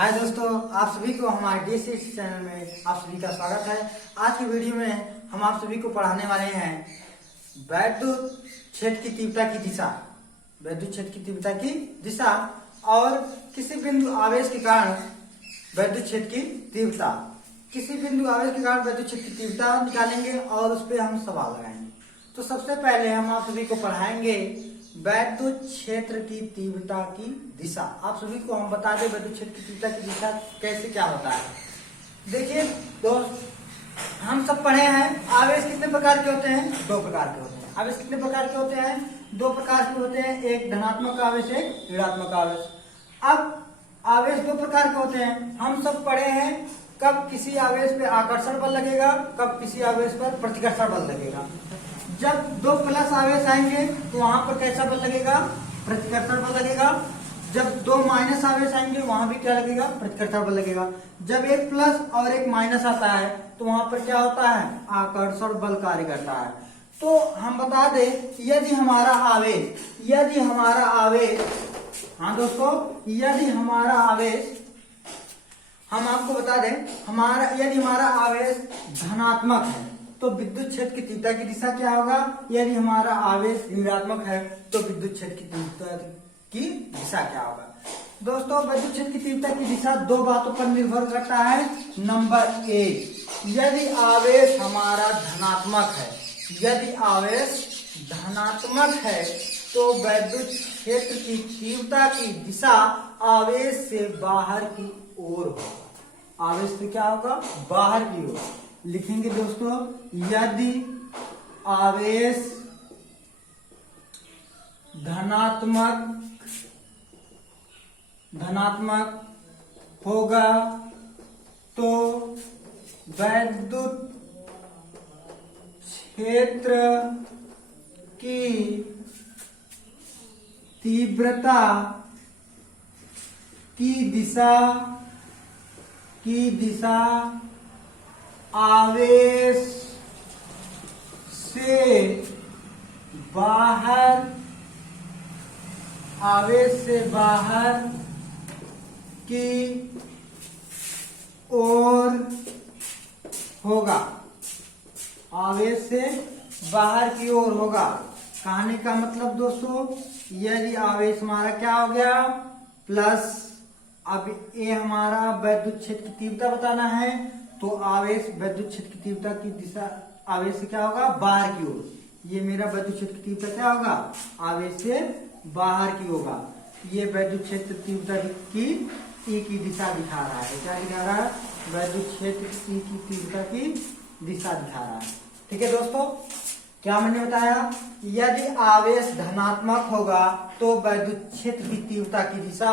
हाय दोस्तों, आप सभी को हमारे D6 चैनल में आप सभी का स्वागत है। आज की वीडियो में हम आप सभी को पढ़ाने वाले हैं वैद्युत क्षेत्र की तीव्रता की दिशा। वैद्युत क्षेत्र की तीव्रता की दिशा और किसी बिंदु आवेश के कारण वैद्युत क्षेत्र की तीव्रता। किसी बिंदु आवेश के कारण वैद्युत क्षेत्र की तीव्रता निकालेंगे और उस पर हम सवाल लगाएंगे। तो सबसे पहले हम आप सभी को पढ़ाएंगे वैद्युत क्षेत्र की तीव्रता की दिशा। आप सभी को हम बता दें वैद्युत क्षेत्र की तीव्रता की दिशा कैसे क्या होता है। देखिए दोस्त, हम सब पढ़े हैं आवेश कितने प्रकार के होते हैं? दो प्रकार के होते हैं। आवेश कितने प्रकार के होते हैं? दो प्रकार के होते हैं, एक धनात्मक आवेश, एक ऋणात्मक आवेश। अब आवेश दो प्रकार के होते हैं। हम सब पढ़े हैं कब किसी आवेश पे आकर्षण बल लगेगा, कब किसी आवेश पर प्रतिकर्षण बल लगेगा। जब दो प्लस आवेश आएंगे तो वहां पर कैसा बल लगेगा? प्रतिकर्षण बल लगेगा। जब दो माइनस आवेश आएंगे वहां भी क्या लगेगा? प्रतिकर्षण बल लगेगा। जब एक प्लस और एक माइनस आता है तो वहां पर क्या होता है? आकर्षण बल कार्य करता है। तो हम बता दें यदि हमारा आवेश हाँ दोस्तों, यदि हमारा आवेश हम आपको बता दें यदि हमारा आवेश धनात्मक है तो विद्युत क्षेत्र की तीव्रता की दिशा क्या होगा? यदि हमारा आवेश ऋणात्मक है तो विद्युत क्षेत्र की तीव्रता की दिशा क्या होगा? दोस्तों, विद्युत क्षेत्र की तीव्रता की दिशा दो बातों पर निर्भर करता है। नंबर एक, यदि आवेश हमारा धनात्मक है तो वैद्युत क्षेत्र की तीव्रता की दिशा आवेश से बाहर की ओर होगा। आवेश से क्या होगा? बाहर की ओर। लिखेंगे दोस्तों, यदि आवेश धनात्मक होगा तो वैद्युत क्षेत्र की तीव्रता की दिशा आवेश से बाहर की ओर होगा। आवेश से बाहर की ओर होगा। कहने का मतलब दोस्तों, यदि आवेश हमारा क्या हो गया? प्लस। अब ये हमारा वैद्युत क्षेत्र की तीव्रता बताना है तो आवेश वैद्युत क्षेत्र की तीव्रता की दिशा आवेश से क्या होगा? बाहर की ओर। ये मेरा वैद्युत क्षेत्र की तीव्रता क्या होगा? आवेश से बाहर की होगा। ये वैद्युत क्षेत्र तीव्रता की ई की दिशा दिखा रहा है। क्या दिखा रहा है? वैद्युत क्षेत्र ई की तीव्रता की दिशा दिखा रहा है। ठीक है दोस्तों, क्या मैंने बताया? यदि आवेश धनात्मक होगा तो वैद्युत क्षेत्र की तीव्रता की दिशा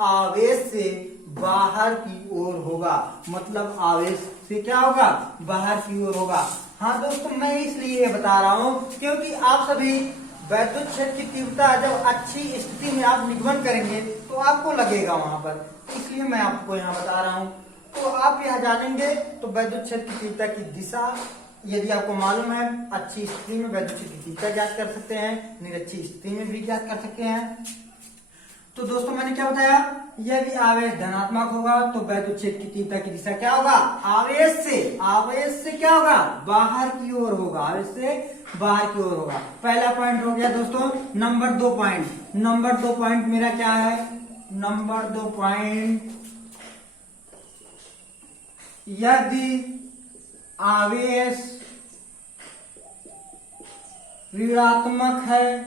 आवेश से बाहर की ओर होगा। मतलब आवेश से क्या होगा? बाहर की ओर होगा। हाँ दोस्तों, मैं इसलिए ये बता रहा हूँ क्योंकि आप सभी वैद्युत क्षेत्र की तीव्रता जब अच्छी स्थिति में आप निगमन करेंगे तो आपको लगेगा वहां पर, इसलिए मैं आपको यहाँ बता रहा हूँ। तो आप यहाँ जानेंगे तो वैद्युत क्षेत्र की तीव्रता की दिशा यदि आपको मालूम है, अच्छी स्थिति में वैद्युत क्षेत्र की तीव्रता ज्ञात कर सकते हैं, निरक्षी स्थिति में भी ज्ञात कर सकते हैं। तो दोस्तों, मैंने क्या बताया? यदि आवेश धनात्मक होगा तो वैद्युत क्षेत्र की तीव्रता की दिशा क्या होगा? आवेश से क्या होगा? बाहर की ओर होगा। आवेश से बाहर की ओर होगा। पहला पॉइंट हो गया दोस्तों। नंबर दो पॉइंट मेरा क्या है? नंबर दो पॉइंट, यदि आवेश ऋणात्मक है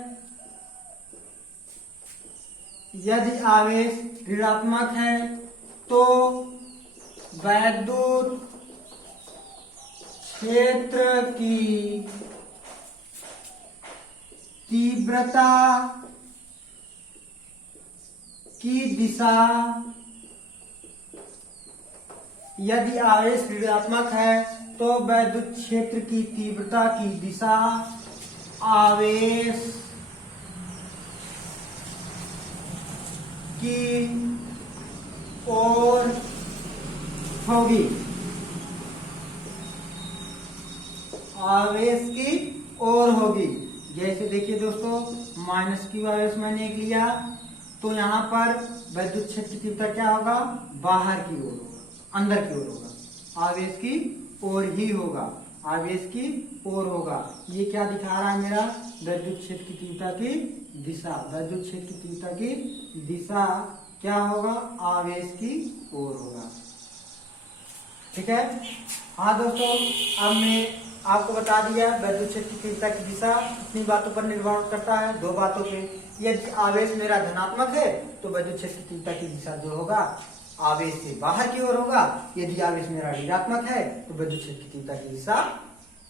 तो वैद्युत क्षेत्र की तीव्रता की दिशा, यदि आवेश ऋणात्मक है तो वैद्युत क्षेत्र की तीव्रता की दिशा आवेश की ओर होगी। आवेश की ओर होगी। जैसे देखिए दोस्तों, माइनस क्यू आवेश मैंने एक लिया तो यहाँ पर वैद्युत क्षेत्र की तीव्रता क्या होगा, बाहर की ओर होगा, अंदर की ओर होगा, आवेश की ओर ही होगा, आवेश की ओर होगा। ये क्या दिखा रहा है मेरा, वैद्युत क्षेत्र की तीव्रता की दिशा, वैद्युत क्षेत्र की तीव्रता की दिशा क्या होगा, आवेश की ओर होगा। ठीक है। हाँ दोस्तों, अब मैं आपको बता दिया वैद्युत क्षेत्र की तीव्रता की दिशा कितनी बातों पर निर्भर करता है, दो बातों पे। यदि आवेश मेरा धनात्मक है तो वैद्युत क्षेत्र की तीव्रता की दिशा जो होगा आवेश से बाहर की ओर होगा। यदि आवेश मेरा ऋणात्मक है तो वैद्युत क्षेत्र की तीव्रता की दिशा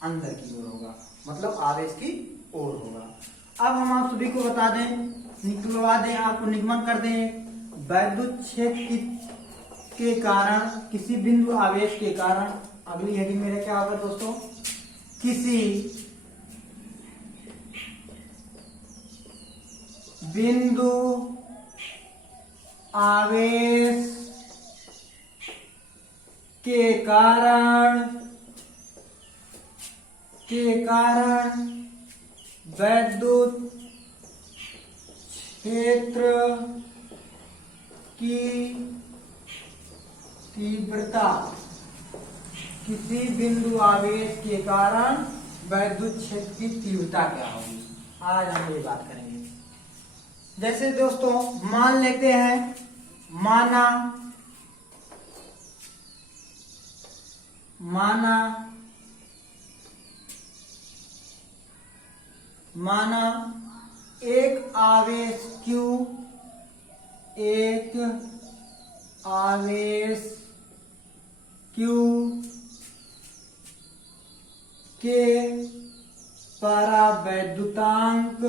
अंदर की ओर होगा, मतलब आवेश की ओर होगा। अब हम आप सभी को बता दें, निकलवा दें, आपको निगमन कर दें, वैद्युत क्षेत्र के कारण किसी बिंदु आवेश के कारण, अगली हेडिंग मेरा क्या होगा दोस्तों, किसी बिंदु आवेश के कारण वैद्युत क्षेत्र की तीव्रता, किसी बिंदु आवेश के कारण वैद्युत क्षेत्र की तीव्रता क्या होगी, आज हम ये बात करेंगे। जैसे दोस्तों मान लेते हैं, माना एक आवेश Q, एक आवेश Q के परावैद्युतांक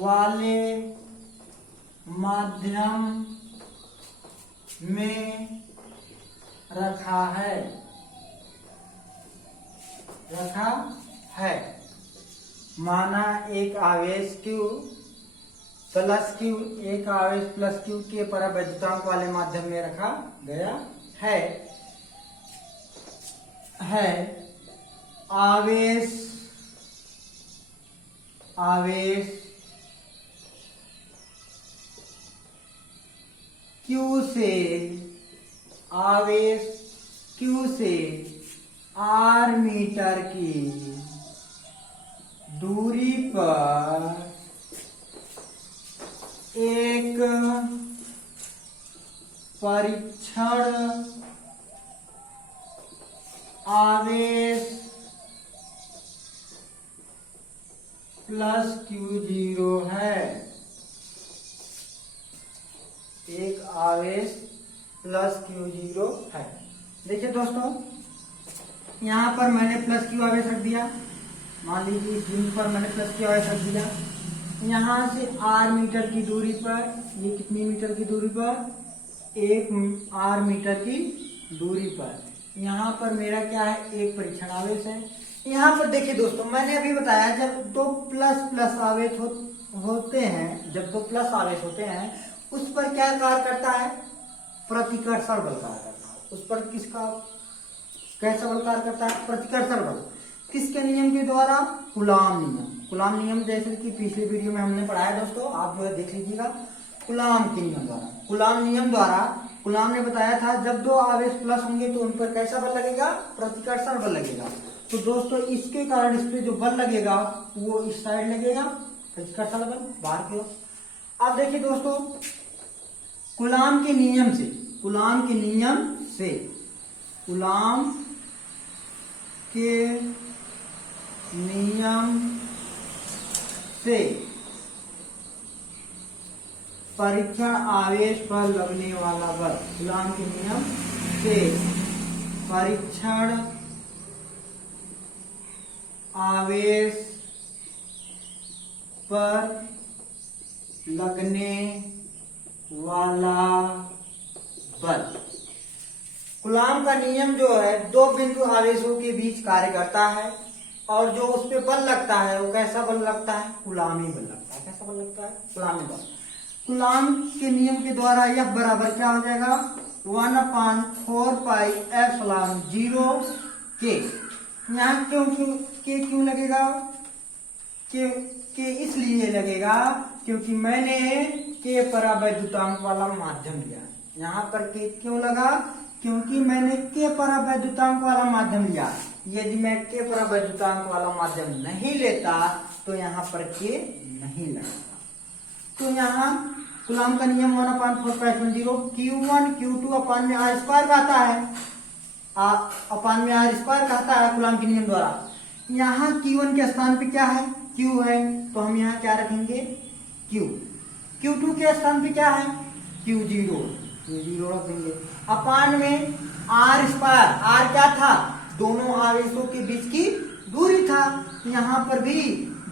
वाले माध्यम में रखा है। माना एक आवेश Q प्लस Q, एक आवेश प्लस Q के परावैद्युतांक वाले माध्यम में रखा गया है। आवेश Q से r मीटर की दूरी पर एक परीक्षण आवेश प्लस Q0 है। एक आवेश प्लस Q0 है। देखिए दोस्तों, यहाँ पर मैंने प्लस Q आवेश रख दिया, मान लीजिए इस बिंदु पर मैंने प्लस Q आवेश रख दिया। यहाँ से r मीटर की दूरी पर, ये कितनी मीटर की दूरी पर, एक r मीटर की दूरी पर, यहाँ पर मेरा क्या है, एक परीक्षण आवेश है। यहाँ पर देखिए दोस्तों, मैंने अभी बताया जब दो प्लस आवेश होते हैं, जब दो प्लस आवेश होते हैं उस पर क्या कार्य करता है, प्रतिकर्षण बल कार्य करता है। उस पर किसका, कैसा बल कार्य करता है, प्रतिकर्षण बल। किसके नियम के द्वारा, कूलाम नियम। कूलाम नियम जैसे कि पिछले वीडियो में हमने पढ़ाया दोस्तों, आप जो है देख लीजिएगा। कूलाम के नियम द्वारा, कूलाम नियम द्वारा कूलाम ने बताया था जब दो आवेश प्लस होंगे तो उन पर कैसा बल लगेगा, प्रतिकर्षण बल लगेगा। तो दोस्तों इसके कारण इस पे जो बल लगेगा वो इस साइड लगेगा, प्रतिकर्षण बल बाहर की ओर। अब देखिए दोस्तों, कूलाम के नियम से परीक्षण आवेश पर लगने वाला बल, कूलाम के नियम से परीक्षण आवेश पर लगने वाला बल। कूलाम का नियम जो है दो बिंदु आवेशों के बीच कार्य करता है और जो उस पे बल लगता है वो कैसा बल लगता है, कूलामी बल लगता है। कैसा बल लगता है, कूलामी बल। कूलाम के नियम के द्वारा यह बराबर क्या हो जाएगा, 1/4 पाई एप्सिलॉन 0 के। यहाँ क्योंकि के क्यों लगेगा? के इसलिए लगेगा क्योंकि मैंने के परावैद्युतांक वाला माध्यम लिया। यहाँ पर के क्यों लगा? क्योंकि मैंने के परावैद्युतांक वाला माध्यम लिया। यदि मैं के परावैद्युतांक वाला माध्यम नहीं लेता तो यहाँ पर के नहीं लगता। तो यहाँ कूलम्ब का नियम 1/4π0 Q1 Q2 अपान में R स्क्वायर कहता है, अपान में R स्क्वायर कहता है कूलम्ब के नियम द्वारा। यहाँ Q1 के स्थान पे क्या है? Q है, तो हम यहाँ क्या रखेंगे? Q। Q2 के स्थान पे क्या है? Q0 रख देंगे। अपान में R स्क्वायर, R क्या था? दोनों आवेशों के बीच की दूरी था। यहाँ पर भी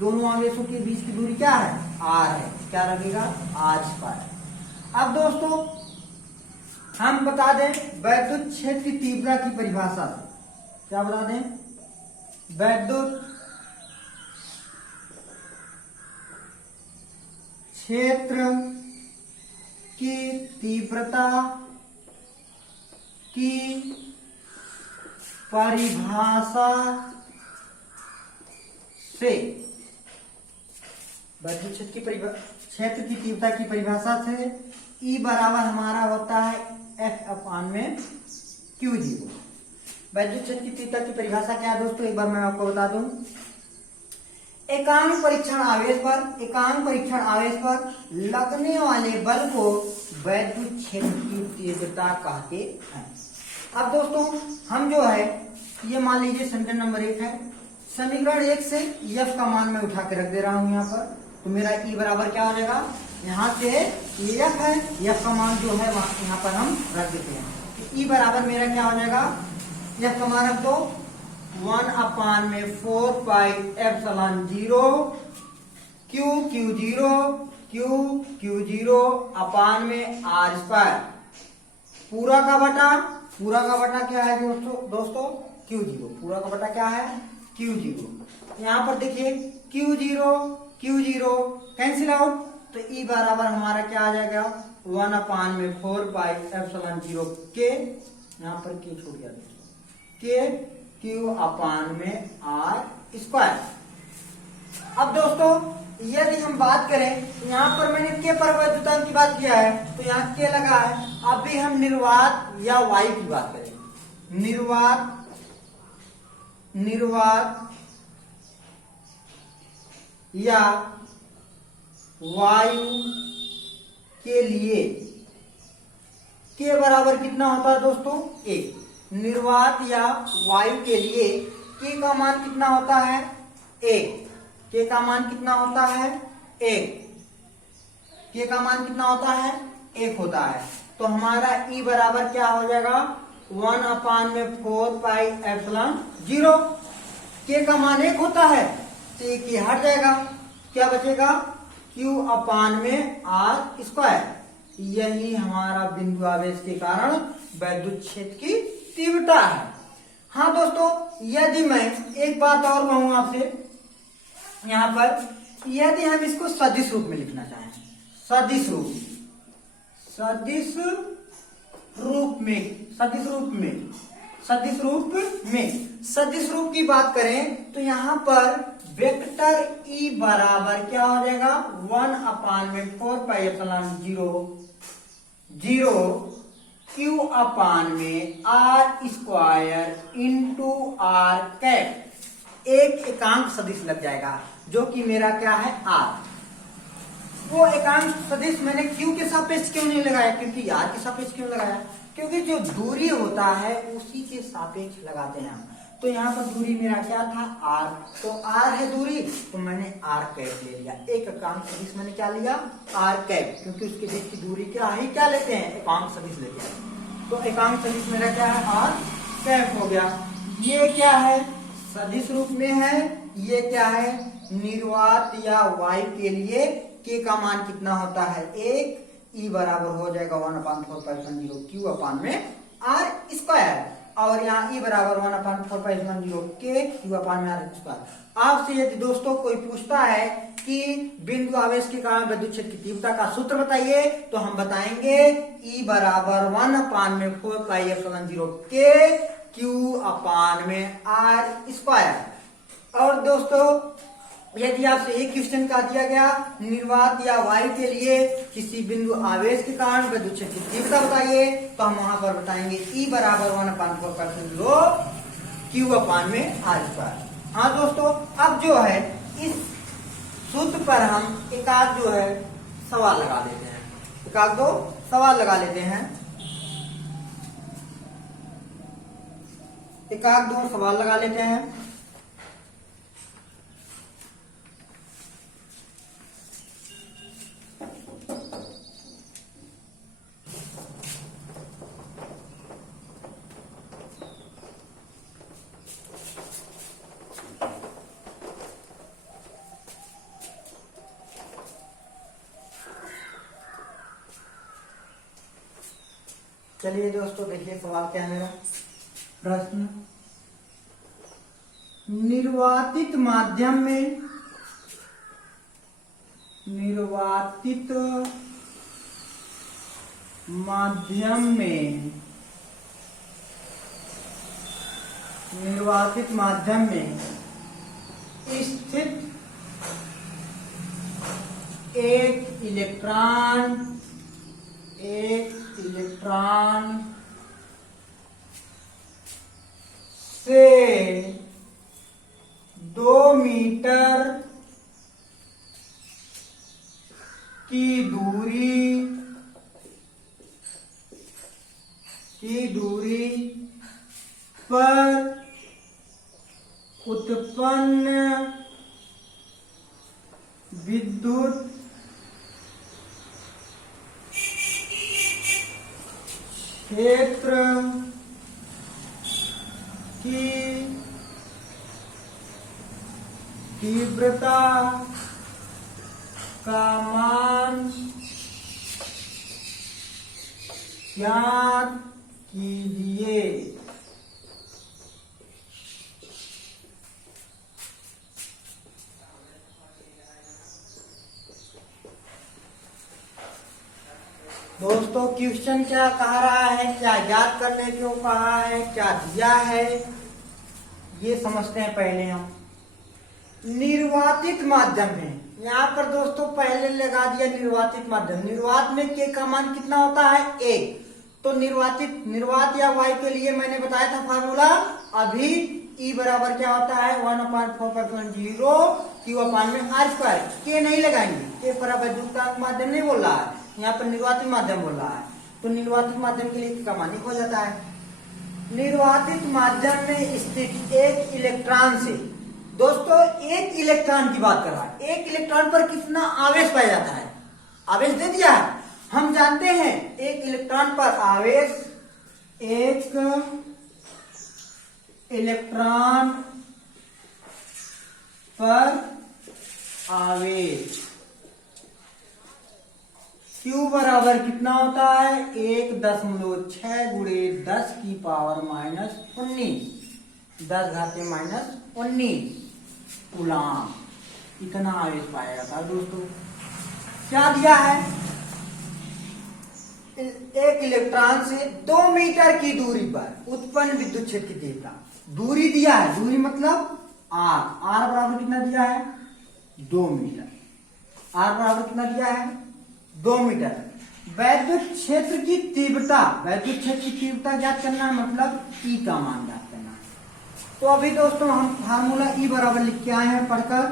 दोनों आवेशों के बीच की दूरी क्या है? R है। क्या लगेगा? R square. अब दोस्तों हम बता दें वैद्युत क्षेत्र की तीव्रता की परिभाषा से। क्या बता दें? वैद्युत क्षेत्र की तीव्रता की परिभाषा से, वैद्युत क्षेत्र की तीव्रता की परिभाषा से E बराबर हमारा होता है F अपान में Q0। वैद्युत क्षेत्र की तीव्रता की परिभाषा क्या है दोस्तों? एक बार मैं आपको बता दूं। एकांक परीक्षण आवेश पर लगने वाले बल को वैद्युत क्षेत्र की तीव्रता कहते हैं। अब दोस्तों हम जो है ये मान लीजिए समीकरण नंबर 1 है। समीकरण 1 से F का मान मैं उठा के रख दे रहा हूं यहाँ पर। तो मेरा E बराबर क्या हो जाएगा? यहाँ से F है, F का मान जो है यहाँ पर हम रख देते हैं। तो E बराबर मेरा क्या हो जाएगा? F का मान रख दो 1/4πε0 Q0 अपान में R स्क्वायर पूरा का बटा क्या है दोस्तों? Q0 पूरा का बटा क्या है? Q0। यहाँ पर देखिए Q0 कैंसिल आउट, तो E बराबर हमारा क्या आ जाएगा? 1/4πε0 के, यहाँ पर के छूट गया के Q अपान में R स्क्वायर। अब दोस्तों यदि हम बात करें, यहाँ पर मैंने के परावैद्युतांक की बात किया है तो यहाँ के लगा है। अब भी हम निर्वात या वायु की बात करें। निर्वात या वायु के लिए के बराबर कितना होता है दोस्तों? 1। निर्वात या वायु के लिए के का मान कितना होता है? 1। के का मान कितना होता है? 1। के का मान कितना होता है? 1 होता है। तो हमारा E बराबर क्या हो जाएगा? 1/4πε0। के का मान 1 होता है तो ये के हट जाएगा, क्या बचेगा? Q अपान में R स्क्वायर। यही हमारा बिंदु आवेश के कारण वैद्युत क्षेत्र की तीव्रता है। हाँ दोस्तों, यदि मैं एक बात और कहूं आपसे, यहाँ पर यदि हम इसको सदिश रूप में लिखना चाहें, सदिश रूप की बात करें तो यहाँ पर वेक्टर E बराबर क्या हो जाएगा? 1/4πε0 Q अपान में R square into R cap. एक एकांक सदिश लग जाएगा जो कि मेरा क्या है? R। वो एकांक सदिश मैंने Q के सापेक्ष क्यों नहीं लगाया? क्योंकि R के सापेक्ष क्यों लगाया? क्योंकि जो दूरी होता है उसी के सापेक्ष लगाते हैं हम। तो यहाँ पर दूरी मेरा क्या था? R। तो R है दूरी, तो मैंने R कैप ले लिया। एक एकांक सदिश मैंने क्या लिया? R कैप, क्योंकि उसके बीच की दूरी क्या है? क्या लेते हैं? एकांक सदिश लेते हैं। तो एकांक सदिश मेरा क्या है? R कैप हो गया। ये क्या है? सदिश रूप में है। ये क्या है? निर्वात या वायु के लिए के का मान कितना होता है? 1। E बराबर हो जाएगा 1/4πε0 Q अपान में R स्क्वायर। और यहाँ E बराबर 1/4πε0 के Q अपान में R स्क्वायर। आपसे यदि दोस्तों कोई पूछता है कि बिंदु आवेश के कारण विद्युत क्षेत्र की तीव्रता का सूत्र बताइए, तो हम बताएंगे E बराबर 1/4πε0 के Q अपान में R स्क्वायर। और दोस्तों यदि आपसे एक क्वेश्चन का दिया गया निर्वात या वायु के लिए किसी बिंदु आवेश के कारण विद्युत क्षेत्र की तीव्रता बताइए, तो हम वहां पर बताएंगे E बराबर 1/4 Q अपान में R स्क्वायर। हाँ दोस्तों, अब जो है इस सूत्र पर हम एक आध जो है सवाल लगा लेते हैं, एक आध दो सवाल लगा लेते हैं, एक आध दो सवाल लगा लेते हैं। चलिए दोस्तों देखिए सवाल क्या है मेरा प्रश्न। निर्वातित माध्यम में स्थित एक इलेक्ट्रॉन से 2 मीटर की दूरी पर उत्पन्न विद्युत क्षेत्र की तीव्रता का मान ज्ञात कीजिए। दोस्तों क्वेश्चन क्या कह रहा है, क्या याद करने क्यों कहा है, क्या दिया है, ये समझते हैं पहले हम। निर्वातित माध्यम है, यहाँ पर दोस्तों पहले लगा दिया निर्वातित माध्यम। निर्वात में के का मान कितना होता है 1। तो निर्वात या वायु के लिए मैंने बताया था फार्मूला अभी। E बराबर क्या होता है 1/4 Q अपान में R स्क्वायर। के नहीं लगाएंगे, के पर विद्युत माध्यम नहीं बोल रहा है, यहाँ पर निर्वातित माध्यम बोल रहा है। तो निर्वातित माध्यम के लिए का मान हो जाता है। निर्वातित माध्यम में स्थित एक इलेक्ट्रॉन से, दोस्तों एक इलेक्ट्रॉन की बात कर रहा है, एक इलेक्ट्रॉन पर कितना आवेश पाया जाता है, आवेश दे दिया है। हम जानते हैं एक इलेक्ट्रॉन पर आवेश, एक इलेक्ट्रॉन पर आवेश Q बराबर कितना होता है 1.6 गुणे 10 की पावर -19, 10 घाते -19 कूलाम, इतना आवेश पाया जाता है। दोस्तों क्या दिया है, एक इलेक्ट्रॉन से 2 मीटर की दूरी पर उत्पन्न विद्युत क्षेत्र की तीव्रता, दूरी दिया है, दूरी मतलब R बराबर कितना दिया है 2 मीटर, R बराबर कितना दिया है 2 मीटर। वैद्युत क्षेत्र की तीव्रता, वैद्युत क्षेत्र की तीव्रता ज्ञात करना है, मतलब E का मान ज्ञात करना है। तो अभी दोस्तों हम फार्मूला E बराबर लिख के आए हैं पढ़कर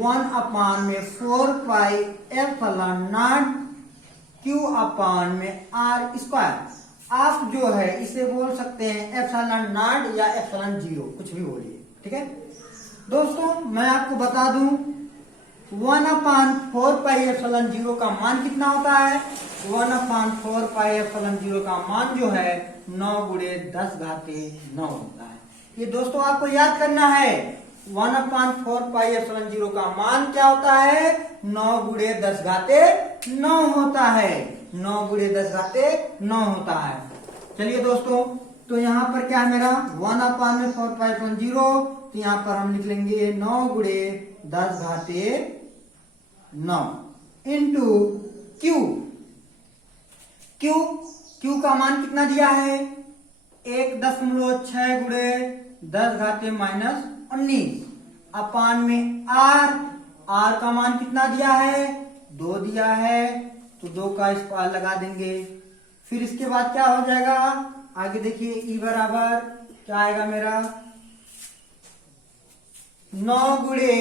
1/4 पाई एप्सिलॉन नॉट Q अपान में R स्क्वायर। आप जो है इसे बोल सकते हैं एप्सिलॉन नॉट या एप्सिलॉन 0, कुछ भी बोलिए, ठीक है। दोस्तों मैं आपको बता दूं 1/4 पाई एप्सिलॉन 0 का मान कितना होता है, 1/4 पाई एप्सिलॉन 0 का मान जो है 9 गुणे 10 घाते 9 होता है। ये दोस्तों आपको याद करना है, 1/4 पाई एप्सिलॉन 0 का मान क्या होता है 9 गुणे 10 घाते 9 होता है, 9 गुणे 10 घाते 9 होता है। चलिए दोस्तों, तो यहाँ पर क्या है मेरा 1/4 पाई एप्सिलॉन 0, तो यहाँ पर हम लिख लेंगे 9 गुणे 10 घाते 9 इंटू Q का मान कितना दिया है 1.6 गुणे 10 घाते -19, अपान में आर का मान कितना दिया है, 2 दिया है, तो 2 का इस पार लगा देंगे। फिर इसके बाद क्या हो जाएगा, आगे देखिए, ई बराबर क्या आएगा मेरा, 9 गुणे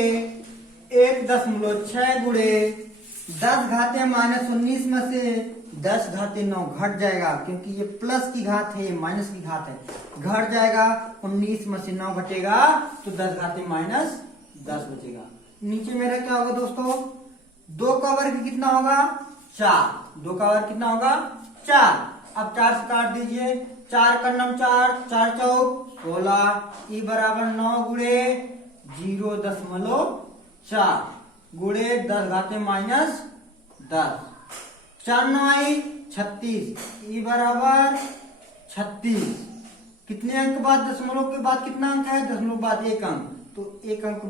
1.6 गुणे 10 घाते -19 में से 10 घाते 9 घट जाएगा, क्योंकि ये प्लस की घात है, ये माइनस की घात है, घट जाएगा। 19 में से 9 घटेगा तो 10 घाते -10 बचेगा। नीचे मेरा क्या होगा दोस्तों, 2 का वर्ग कितना होगा, 4। 2 का वर्ग कितना होगा, 4। अब 4 से काट दीजिए, 4 का नम 4, 4 चौक 16, ई बराबर 9 गुणे 0.4 गुणे 10 घाते -10, 4 9 आई 36, ई बराबर 36। कितने अंक बाद, दशमलव के बाद कितना अंक है, दशमलव बाद 1 अंक, तो 1 अंक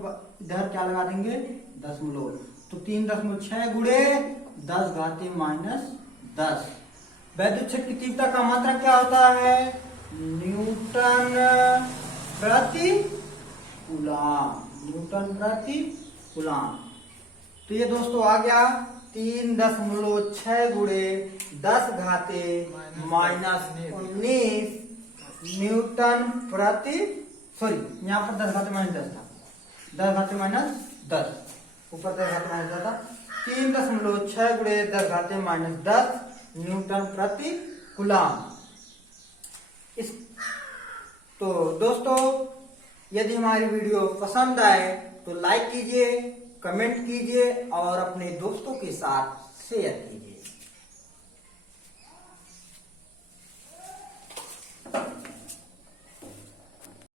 इधर क्या लगा देंगे, दशमलव, तो 3.6 गुणे 10 घाते -10। वैद्युत क्षेत्र की तीव्रता का मात्रा क्या होता है, न्यूटन प्रति कूलम, न्यूटन प्रति कूलम। तो ये दोस्तों आ गया 3.6 गुणे 10 घाते -19 न्यूटन प्रति, सॉरी यहाँ पर 10 घाते -10 था, 10 घाते -10, ऊपर 10 घाते -10 था, 3.6 गुणे 10 घाते -10 न्यूटन प्रति कूलम। इस तो दोस्तों, यदि हमारी वीडियो पसंद आए तो लाइक कीजिए, कमेंट कीजिए और अपने दोस्तों के साथ शेयर कीजिए।